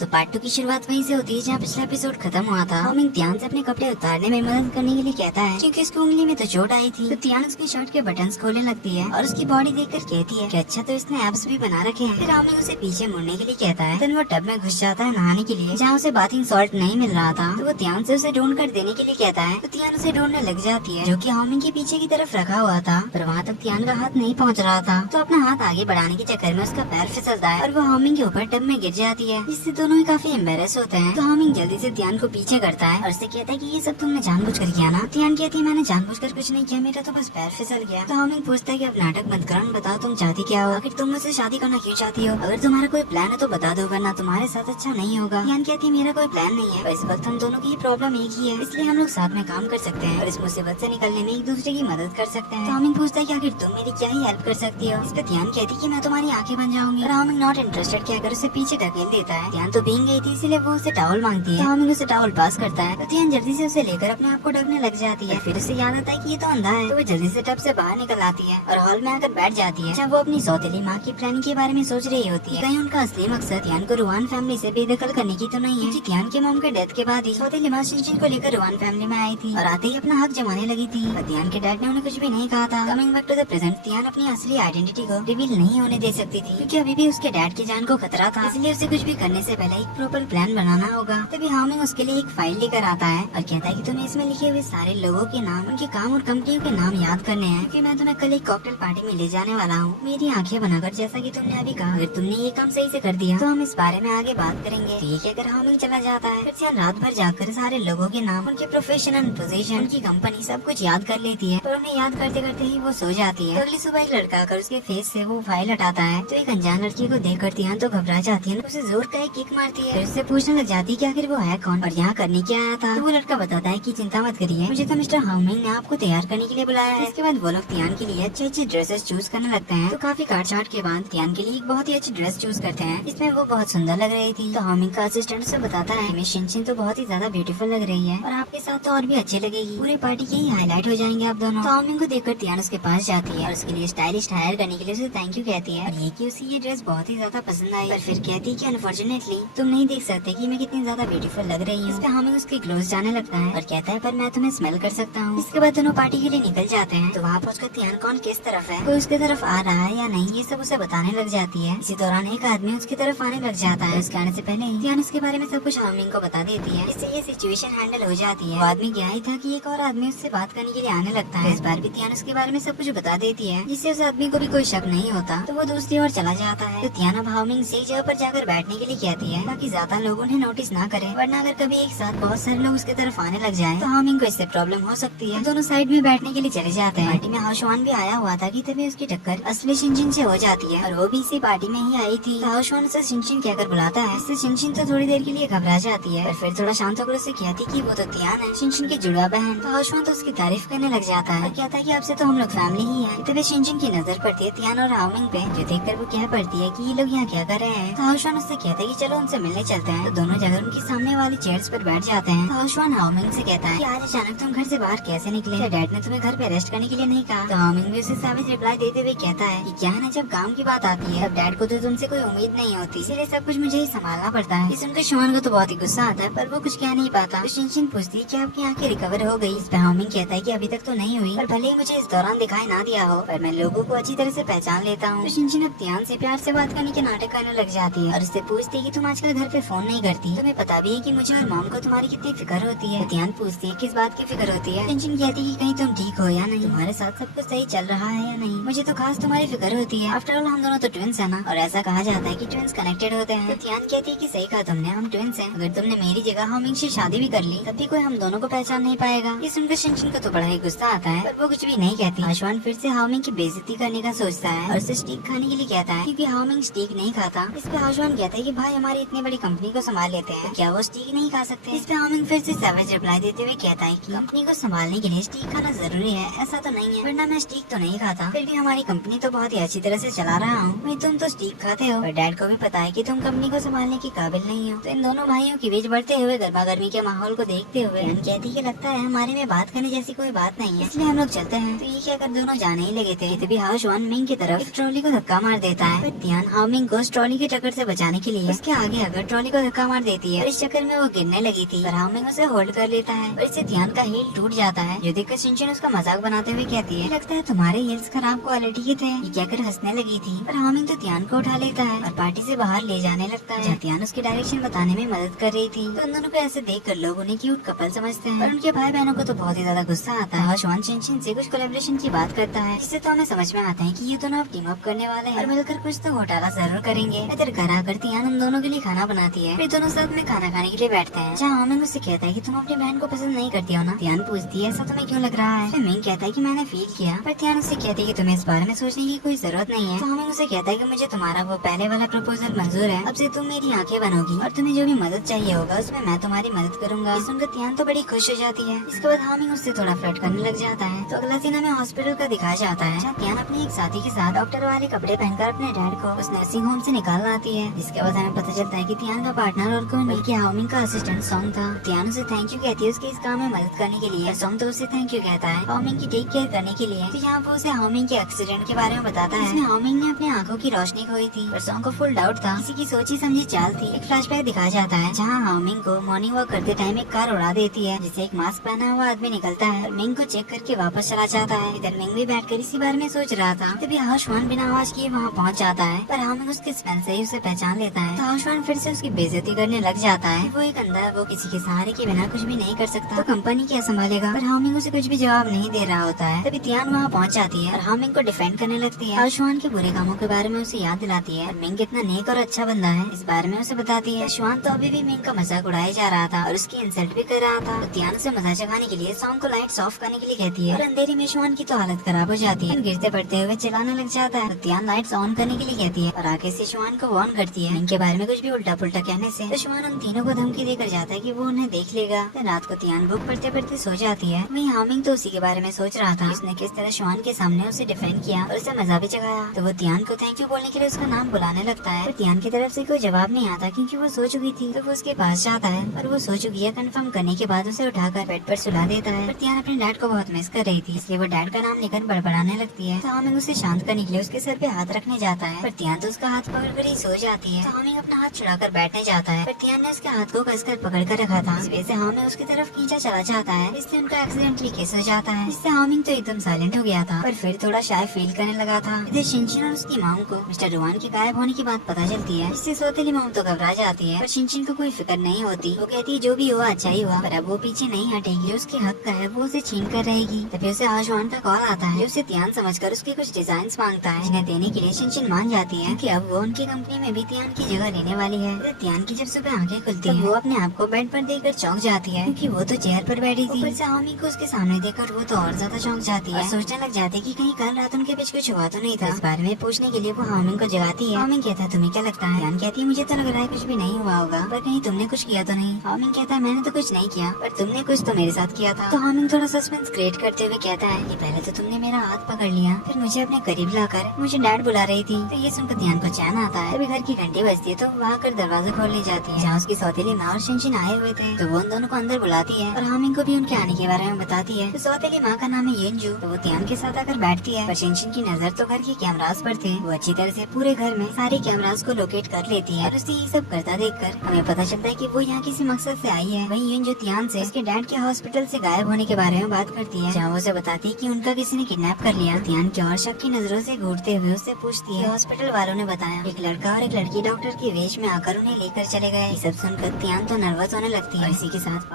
तो पार्ट 2 की शुरुआत वहीं से होती है जहाँ पिछला एपिसोड खत्म हुआ था। हामिंग तियान से अपने कपड़े उतारने में मदद करने के लिए कहता है क्योंकि उसकी उंगली में तो चोट आई थी। तो तियान उसकी शर्ट के बटन्स खोलने लगती है और उसकी बॉडी देखकर कहती है कि अच्छा तो इसने एब्स भी बना रखे हैं। फिर हामिंग उसे पीछे मुड़ने के लिए कहता है। फिर वो टब में घुस जाता है नहाने के लिए जहाँ उसे बाथिंग सॉल्ट नहीं मिल रहा था। तो वो तियान से उसे ढूंढ कर देने के लिए कहता है। तो तियान उसे ढूंढने लग जाती है जो कि हामिंग के पीछे की तरफ रखा हुआ था, पर वहाँ तक तियान का हाथ नहीं पहुँच रहा था। तो अपना हाथ आगे बढ़ाने के चक्कर में उसका पैर फिसलता है और वो हामिंग के ऊपर टब में गिर जाती है, जिससे दोनों ही काफी एम्बेरस होते हैं। तो हामिंग जल्दी से तियान को पीछे करता है और उससे कहता है कि ये सब तुमने जानबूझकर किया ना। तियान कहती है मैंने जानबूझकर कुछ नहीं किया, मेरा तो बस पैर फिसल गया। तो हामिंग पूछता है कि अब नाटक बंद करो, बताओ तुम चाहती क्या हो, आखिर तुम मुझसे शादी करना क्यों चाहती हो, अगर तुम्हारा कोई प्लान है तो बता दो वरना तुम्हारे साथ अच्छा नहीं होगा। तियान कहती है मेरा कोई प्लान नहीं है, इस वक्त हम दोनों की ही प्रॉब्लम एक ही है, इसलिए हम लोग साथ में काम कर सकते हैं और इस मुसीबत से निकलने में एक दूसरे की मदद कर सकते हैं। तो हामिंग पूछता है कि आखिर तुम मेरी क्या ही हेल्प कर सकती हो। इस पे तियान कहती है कि मैं तुम्हारी आंखें बन जाऊंगी और हामिंग नॉट इंटरेस्टेड कहकर उसे पीछे ढकेल देता है। तियान तो भीग गई थी इसीलिए वो उसे टॉवल मांगती है। तो हामिंग उसे टॉवल पास करता है। तो तियान जल्दी से उसे लेकर अपने आप को ढकने लग जाती है। फिर उसे याद आता है कि ये तो अंधा है। तो वो जल्दी से टब से बाहर निकल आती है और हॉल में आकर बैठ जाती है जब वो अपनी सौतेली माँ की प्लानिंग के बारे में सोच रही होती है। कहीं उनका असली मकसद तियान को रुआन फैमिली से बेदखल करने की तो नहीं है, क्योंकि तियान के मॉम के डेथ के बाद ही सौतेली माँ शिनशिन को लेकर रुआन फैमिली में आई थी और आते ही अपना हक जमाने लगी थी। पर तियान के डैड ने उन्हें कुछ भी नहीं कहा था। Coming back to the present, Tian अपनी असली आइडेंटिटी को रिवील नहीं होने दे सकती थी क्योंकि अभी भी उसके डैड की जान को खतरा था, इसलिए उसे कुछ भी करने से पहले एक प्रॉपर प्लान बनाना होगा। तभी हामिंग उसके लिए एक फाइल लेकर आता है और कहता है कि तुम्हें इसमें लिखे हुए सारे लोगों के नाम, उनके काम और कंपनियों के नाम याद करने हैं, क्योंकि मैं तुम्हें कल एक कॉकटेल पार्टी में ले जाने वाला हूँ। मेरी आंखें बनाकर जैसा कि तुमने अभी कहा, अगर तुमने ये काम सही से कर दिया तो हम इस बारे में आगे बात करेंगे। तो ये कहकर हामिंग चला जाता है। फिर तियान रात भर जाकर सारे लोगों के नाम, उनके प्रोफेशन एंड पोजीशन, उनकी कंपनी सब कुछ याद कर लेती है, पर उन्हें याद करते करते ही वो सो जाती है। तो अगली सुबह एक लड़का आकर उसके फेस से वो फाइल हटाता है। तो एक अनजान लड़की को देख कर तियान तो घबरा जाती है, उसे जोर का एक किक मारती है। फिर उससे पूछने लग जाती है कि आखिर वो है कौन और यहाँ करने क्या आया था। तो वो लड़का बताता है कि चिंता मत करिए, मुझे तो मिस्टर हामिंग ने आपको तैयार करने के लिए बुलाया है। इसके बाद वो लोग तियान के लिए अच्छे अच्छे ड्रेसेस चूज करने लगते हैं। तो काफी काट छाट के बाद तियान के लिए एक बहुत ही अच्छी ड्रेस चूज करते हैं, इसमें वो बहुत सुंदर लग रही थी। तो हामिंग का असिस्टेंट उसे बताता है मिस शिनशिन तो बहुत ही ज्यादा ब्यूटीफुल लग रही है और आपके साथ तो और भी अच्छी लगेगी, पूरे पार्टी के ही हाईलाइट हो जाएंगे आप दोनों। तो हामिंग को देखकर तियान उसके पास जाती है और उसके लिए स्टाइलिश हायर करने के लिए उसे थैंक यू कहती है और ये कि उसे ये ड्रेस बहुत ही ज्यादा पसंद आई, पर फिर कहती है कि अनफॉर्चुनेटली तुम नहीं देख सकते कि मैं कितनी ज्यादा ब्यूटीफुल लग रही हूँ। इस पे हामिंग उसके क्लोज जाने लगता है और कहता है पर मैं तुम्हें स्मेल कर सकता हूँ। इसके बाद दोनों पार्टी के लिए निकल जाते हैं। तो वहाँ पहुंचकर तियान कौन किस तरफ है, कोई उसके तरफ आ रहा है या नहीं, ये सब उसे बताने लग जाती है। इसी दौरान एक आदमी उसकी तरफ आने लग जाता है। उसके आने से पहले ही तियान उसके बारे में सब कुछ हामिंग को बता देती है, इससे ये सिचुएशन हैंडल हो जाती है। वो आदमी क्या ही था कि एक और आदमी उससे बात करने के लिए आने लगता है। इस बार भी तियान उसके बारे में सब कुछ बता देती है, जिससे उस आदमी को भी कोई शक नहीं होता। तो वो दूसरी ओर चला जाता है। तो तियान अब हामिंग से जगह पर जाकर बैठने के लिए कहती है ताकि ज्यादा लोग उन्हें नोटिस ना करें, वरना अगर कभी एक साथ बहुत सारे लोग उसके तरफ आने लग जाएं तो हामिंग को इससे प्रॉब्लम हो सकती है। दोनों साइड में बैठने के लिए चले जाते हैं। पार्टी में हाउशवान भी आया हुआ था कि तभी उसकी टक्कर असली शिनशिन से हो जाती है और वो भी इसी पार्टी में ही आई थी। तो हाउशवान उसे शिनशिन कहकर बुलाता है, इससे शिनशिन तो थोड़ी देर के लिए घबरा जाती है, फिर थोड़ा शांत होकर उसे कहती कि वो तो तियान है, शिनशिन की जुड़वा बहन। तो हाउशवान तो उसकी तारीफ करने लग जाता है और कहता है कि आपसे तो हम लोग फैमिली ही है। तभी शिनशिन की नजर पड़ती है तियान और हामिंग पे, जो देखकर वो कह पड़ती है कि ये लोग यहाँ क्या कर रहे हैं। तो हाउशवान उससे कहता है कि चलो उनसे मिलने चलते हैं। तो दोनों जगह उनकी सामने वाली चेयर्स पर बैठ जाते हैं। तो हाउशवान हामिंग से कहता है कि आज अचानक तुम घर से बाहर कैसे निकले, क्या डैड ने तुम्हें घर पे रेस्ट करने के लिए नहीं कहा। तो हामिंग भी उसे साविज रिप्लाई देते हुए कहता है कि क्या है ना, जब काम की बात आती है अब डैड को तो तुमसे कोई उम्मीद नहीं होती, इसलिए सब कुछ मुझे ही संभालना पड़ता है। इस सुनकर शुआन को तो बहुत ही गुस्सा आता है, पर वो कुछ कह नहीं पाता। तो शिनशिन पूछती है कि आपकी आंखें रिकवर हो गई। इस पे हामिंग कहता है कि अभी तक तो नहीं हुई, पर भले ही मुझे इस दौरान दिखाई ना दिया हो, पर मैं लोगों को अच्छी तरह से पहचान लेता हूँ। तो शिनशिन अब तियान से प्यार से बात करने के नाटक करने लग जाती है और उससे पूछती है कि तुम आजकल घर पे फोन नहीं करती, तुम्हें पता भी है कि मुझे और मॉम को तुम्हारी कितनी फिक्र होती है। तियान पूछती है किस बात की फिक्र होती है। शिनशिन कहती है कि कहीं तुम ठीक हो या नहीं, तुम्हारे साथ सब कुछ सही चल रहा है या नहीं, मुझे तो खास तुम्हारी फिक्र होती है। आफ्टर ऑल हम दोनों तो ट्विंस है ना, और ऐसा कहा जाता है कि ट्विंस कनेक्टेड होते हैं। तो तियान कहती है कि सही कहा तुमने, हम ट्विंस हैं। अगर तुमने मेरी जगह हामिंग से शादी भी कर ली तब भी कोई हम दोनों को पहचान नहीं पाएगा। ये सुनकर शिनशिन को तो बड़ा ही गुस्सा आता है, पर वो कुछ भी नहीं कहती। आशवान फिर से हामिंग की बेइज्जती करने का सोचता है और उसे स्टीक खाने के लिए कहता है, क्योंकि हामिंग स्टीक नहीं खाता। इस पे आशवान कहता है कि भाई हमारी इतनी बड़ी कंपनी को संभाल लेते हैं, क्या वो स्टीक नहीं खा सकते। इस पे हामिंग फिर से सैवेज रिप्लाई देते हुए कहता है कि कंपनी को संभालने के लिए स्टीक खाना जरूरी है, ऐसा तो नहीं है, वरना मैं स्टीक तो नहीं खाता। फिर भी हमारी कंपनी तो बहुत ही अच्छी तरह से चला रहा हूँ। भाई तुम तो स्टीक खाते हो, और डैड को भी पता है कि तुम कंपनी को संभालने के काबिल नहीं हो। तो इन दोनों भाइयों के बीच बढ़ते हुए गर्मा गर्मी के माहौल को देखते हुए कहती कि लगता है हमारे में बात करने जैसी कोई बात नहीं है, इसलिए हम लोग चलते हैं। तो ये कहकर दोनों जाने ही लगे थे, तभी हाउशवान मिंग की तरफ एक ट्रॉली को धक्का मार देता है। फिर तियान हामिंग को ट्रॉली की टक्कर से बचाने के लिए उसके आगे आकर ट्रॉली को धक्का मार देती है और इस चक्कर में वो गिरने लगी थी पर हामिंग उसे होल्ड कर लेता है और इससे ध्यान का हील टूट जाता है जो देखकर शिनचैन उसका मजाक बनाते हुए कहती है लगता है तुम्हारे हील्स खराब क्वालिटी के थे। ये कहकर हंसने लगी थी पर हामिंग तो ध्यान को उठा लेता है और पार्टी से बाहर ले जाने लगता है जहाँ ध्यान उसकी डायरेक्शन बताने में मदद कर रही थी। तो उन दोनों को ऐसे देखकर लोग उन्हें क्यूट कपल समझते हैं और उनके भाई बहनों को तो बहुत ही ज्यादा गुस्सा आता है। श्वान शिनचैन से कुछ कोलैबोरेशन की बात करता है जिससे तो हमें समझ में आता है कि ये दोनों अब टीम अप करने वाले हैं और मिलकर कुछ तो घोटाला जरूर करेंगे। इधर घर आकर ध्यान उन दोनों के लिए खाना बनाती है फिर दोनों साथ में खाना खाने के लिए बैठते हैं जहाँ हामिंग उससे कहता है कि तुम अपनी बहन को पसंद नहीं करती हो ना। ध्यान पूछती है ऐसा तुम्हें क्यों लग रहा है। फिर मिंग कहता है कि मैंने फील किया पर ध्यान उससे कहती है कि तुम्हें इस बारे में सोचने की कोई जरूरत नहीं है। तो हामिंग उसे कहता है कि मुझे तुम्हारा वो पहले वाला प्रपोजल मंजूर है। अब से तुम मेरी आंखें बनोगी और तुम्हें जो भी मदद चाहिए होगा उसमें मैं तुम्हारी मदद करूंगा। ये सुनकर ध्यान तो बड़ी खुश हो जाती है। इसके बाद हामिंग उससे थोड़ा फ्लर्ट करने लग जाता है। तो अगला सीन हमें हॉस्पिटल का दिखाया जाता है जहाँ ध्यान अपने एक साथी के साथ डॉक्टर वाले कपड़े पहनकर अपने डैड को उस नर्सिंग होम से निकाल आती है। इसके बाद हमें पता चलता है कि ध्यान का पार्टनर और कोई बल्कि हामिंग का असिस्टेंट सॉन्ग था। ध्यान उसे थैंक यू कहती है उसके इस काम में मदद करने के लिए। सॉन्ग तो उसे थैंक यू कहता है हामिंग की टेक केयर करने के लिए। तो यहाँ वो उसे हामिंग के एक्सीडेंट के बारे में बताता है। इसमें हामिंग ने अपनी आंखों की रोशनी खोई थी पर सॉन्ग को फुल डाउट था किसी की सोची समझी चाल थी। एक फ्लैशबैक दिखाया जाता है जहाँ हामिंग को मॉर्निंग वॉक करते टाइम एक कार उड़ा देती है जिससे एक मास्क पहना हुआ आदमी निकलता है और मिंग को चेक करके वापस चला जाता है। इधर मिंग भी बैठकर इसी बारे में सोच रहा था तभी हाशवान बिना आवाज किए वहाँ पहुँच जाता है पर हामिंग उसके स्मेल से ही उसे पहचान लेता है। तो हाशवान फिर से उसकी बेइज्जती करने लग जाता है। वो एक अंधा वो किसी के सहारे के बिना कुछ भी नहीं कर सकता तो कंपनी क्या संभालेगा। पर हामिंग उसे कुछ भी जवाब नहीं दे रहा होता है। तभी ध्यान वहाँ पहुँच जाती है और हामिंग को डिफेंड करने लगती है। हाशवान के बुरे कामों के बारे में उसे याद दिलाती है। मिंग कितना नेक और अच्छा बंदा है इस बारे में उसे बताती है। श्वान तो अभी भी मिंग का मजाक उड़ाया जा रहा था और उसकी इंसल्ट भी कर रहा था। तो ध्यान से मजा चखाने के लिए सॉन्ग को लाइट्स ऑफ करने के लिए कहती है और अंधेरे में श्वान की तो हालत खराब हो जाती है। गिरते पड़ते हुए चिल्लाने लग जाता है। तो ध्यान लाइट्स ऑन करने के लिए कहती है और आगे से श्वान को वार्न करती है इनके बारे में कुछ भी उल्टा पुल्टा कहने से। तो श्वान उन तीनों को धमकी देकर जाता है कि वो उन्हें देख लेगा। तो रात को ध्यान बुक पढ़ते पढ़ते सो जाती है। वहीं हामिंग तो उसी के बारे में सोच रहा था उसने किस तरह श्वान के सामने उसे डिफेंड किया और उसे मजा भी चखाया। तो वो ध्यान को थैंक यू बोलने के लिए उसका नाम बुलाने लगता है पर ध्यान की तरफ से कोई जवाब नहीं आता क्योंकि वो सो चुकी थी। तो वो उसके पास जाता है और वो सो चुकी है कंफर्म करने के बाद उसे उठाकर बेड पर सुला देता है। पर ध्यान अपने डैड को बहुत मिस कर रही थी इसलिए वो डैड का नाम लेकर बड़बड़ाने लगती है। तो हामिंग उसे शांत करने के लिए उसके सर पे हाथ रखने जाता है पर ध्यान तो उसका हाथ पकड़कर ही सो जाती है। तो हामिंग अपना हाथ छुड़ाकर बैठने जाता है पर ध्यान ने उसके हाथ को कसकर पकड़ कर रखा था। इस वजह से हामिंग उसकी तरफ खींचा चला जाता है। इससे उनका एक्सीडेंटली किस हो जाता है। इससे हामिंग तो एकदम साइलेंट हो गया था पर फिर थोड़ा शाय फील करने लगा था। इधर शिनचैन और उसकी मॉम को मिस्टर रुआन के गायब होने की बात पता चलती है। इससे सौतेली मॉम तो घबरा जाती है पर शिनचैन को कोई फिक्र नहीं होती। वो कहती है जो भी हुआ अच्छा ही हुआ पर अब वो पीछे नहीं हटेगी। उसके हक का है वो उसे छीन कर रहेगी। तभी उसे आशवान का कॉल आता है जो उसे ध्यान समझकर उसके कुछ डिजाइन मांगता है जिन्हें देने के लिए शिनचैन मान जाती है कि अब वो उनकी कंपनी में भी ध्यान की जगह लेने वाली है। ध्यान की जब सुबह आंखें खुलती है वो अपने आप को बेड पर देखकर चौंक जाती है क्योंकि वो तो चेयर पर बैठी थी। ऊपर से हामिंग को उसके सामने देखकर वो तो और ज्यादा चौंक जाती है और सोचने लग जाती है कि कहीं कल रात उनके बीच कुछ हुआ तो नहीं था। इस बारे में पूछने के लिए वो हामिंग को जगाती है। हामिंग कहता है तुम्हें क्या लगता है। ध्यान कहती है मुझे तो लग रहा है कुछ भी नहीं हुआ होगा पर कहीं तुमने कुछ किया तो नहीं। हामिंग कहता है मैंने तो कुछ नहीं किया पर तुमने कुछ तो मेरे साथ किया था। तो हामिंग थोड़ा सस्पेंस क्रिएट करते हुए कहता है कि पहले तो तुमने मेरा हाथ पकड़ लिया फिर मुझे अपने करीब लाकर मुझे डैड बुला रही थी। तो ये सुनकर ध्यान को चैन आता है। तभी घर की घंटी बजती है तो वहाँ कर दरवाजा खोल ली जाती है जहाँ उसकी सौतेली माँ और शिनचैन आए हुए थे। तो वो उन दोनों को अंदर बुलाती है और हामिंग को भी उनके आने के बारे में बताती है। तो सौतेली माँ का नाम है येंजू। तो वो ध्यान के साथ आकर बैठती है पर शिनचैन की नजर तो घर के कैमरास पर थे। वो अच्छी तरह से पूरे घर में सारे कैमरास को लोकेट कर लेती है और उसे ये सब करता देखकर हमें पता चलता है कि वो यहाँ किसी मकसद से आई है। वहीं येंजू ध्यान से उसके डैड के हॉस्पिटल से गायब होने के बारे में बात करती है जहाँ वो उसे बताती है कि उनका किसी ने किडनैप कर लिया। ध्यान की और शक की नजरों से घूरते हुए उससे पूछती है हॉस्पिटल वालों ने बताया एक लड़का और एक लड़की डॉक्टर के वेश में आकर उन्हें लेकर चले गए। ये सब सुनकर ध्यान तो नर्वस होने लगती है। इसी के साथ